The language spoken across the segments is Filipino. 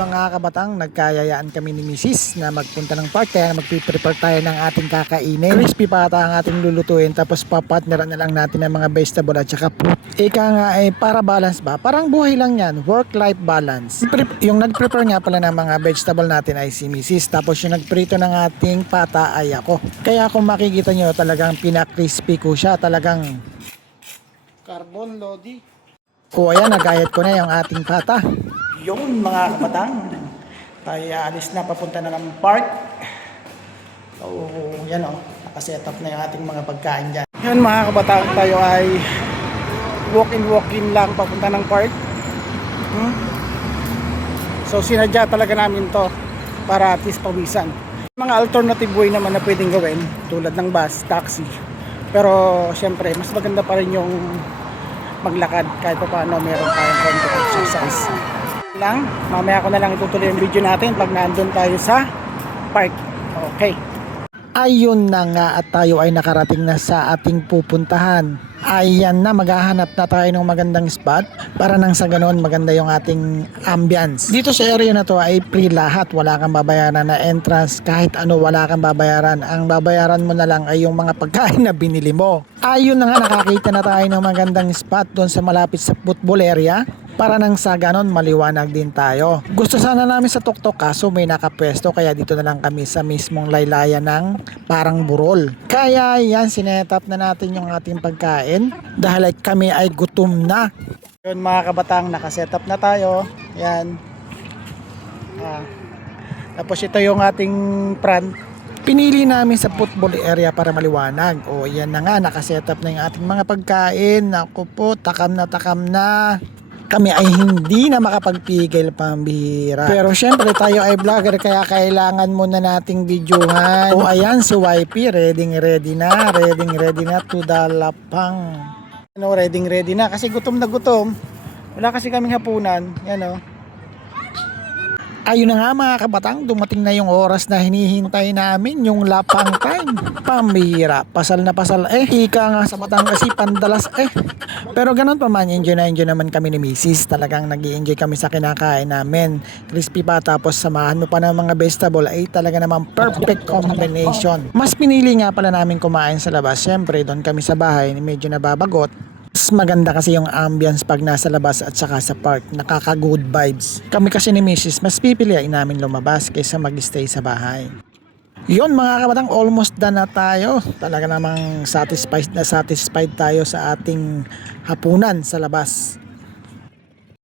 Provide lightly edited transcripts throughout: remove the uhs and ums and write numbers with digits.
mga kabatang, nagkayayaan kami ni Mrs. na magpunta ng park, kaya magpiprepare tayo ng ating kakainin. Crispy pata ang ating lulutuin, tapos papartneran na lang natin ng mga vegetable at saka fruit. Ika nga ay para balance ba? Parang buhay lang yan, work-life balance. Yung nag-prepare nga pala ng mga vegetable natin ay si Mrs. Tapos yung nagprito ng ating pata ay ako. Kaya kung makikita nyo, talagang pina-crispy ko siya, talagang carbon lodi. O ayan, nagayat ko na yung ating pata. Yun mga kabatang, tayo aalis na papunta na ng park. So yan o, nakaset up na yung ating mga pagkain dyan. Yun mga kabatang, tayo ay walk-in lang papunta ng park. So sinadya talaga namin to para at least pawisan. Mga alternative way naman na pwedeng gawin, tulad ng bus, taxi. Pero syempre mas maganda pa rin yung maglakad kahit pa paano meron tayong konting exercise lang. Mamaya ko na lang itutuloy yung video natin pag nandun tayo sa park. Okay. Ayun na nga at tayo ay nakarating na sa ating pupuntahan. Ayan na, maghahanap na tayo ng magandang spot para nang sa ganoon maganda yung ating ambience. Dito sa area na to ay free lahat. Wala kang babayaran na entrance, kahit ano wala kang babayaran. Ang babayaran mo na lang ay yung mga pagkain na binili mo. Ayun na nga, nakakita na tayo ng magandang spot doon sa malapit sa football area. Para nang sa ganon maliwanag din tayo. Gusto sana namin sa tuktok kaso may nakapwesto, kaya dito na lang kami sa mismong laylayan ng parang burol. Kaya yan, sinetap na natin yung ating pagkain dahil kami ay gutom na. Yun mga kabatang, nakasetup na tayo. Yan. Tapos ito yung ating front. Pinili namin sa football area para maliwanag. O yan na nga, nakasetup na yung ating mga pagkain. Naku po, takam na. Kami ay hindi na makapagpigil, pambihira. Pero syempre tayo ay vlogger, kaya kailangan muna nating videohan. O ayan, si YP ready na to the lapang. Ano, ready na kasi gutom na gutom. Wala kasi kaming hapunan. Yan o. Ayun na nga mga kabatang, dumating na yung oras na hinihintay namin, yung lapang time. Pambihira, pasal na pasal ika nga sa Batangas, pandalas Pero ganun pa man, enjoy naman kami ni Mrs. Talagang nag-i-enjoy kami sa kinakain namin. Crispy pa, tapos samahan mo pa ng mga vegetable, ay talaga naman perfect combination. Mas pinili nga pala namin kumain sa labas. Syempre doon kami sa bahay, medyo nababagot. Mas maganda kasi yung ambience pag nasa labas at saka sa park. Nakaka good vibes. Kami kasi ni Mrs. mas pipiliin namin lumabas kaysa mag-stay sa bahay. Yun mga kabatang, almost done na tayo. Talaga namang satisfied tayo sa ating hapunan sa labas.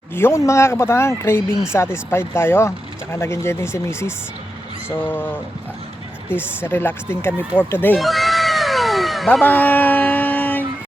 Yun mga kabatang, craving satisfied tayo. Tsaka nag-enjoy din si Mrs. So at least relax din kami for today. Bye bye!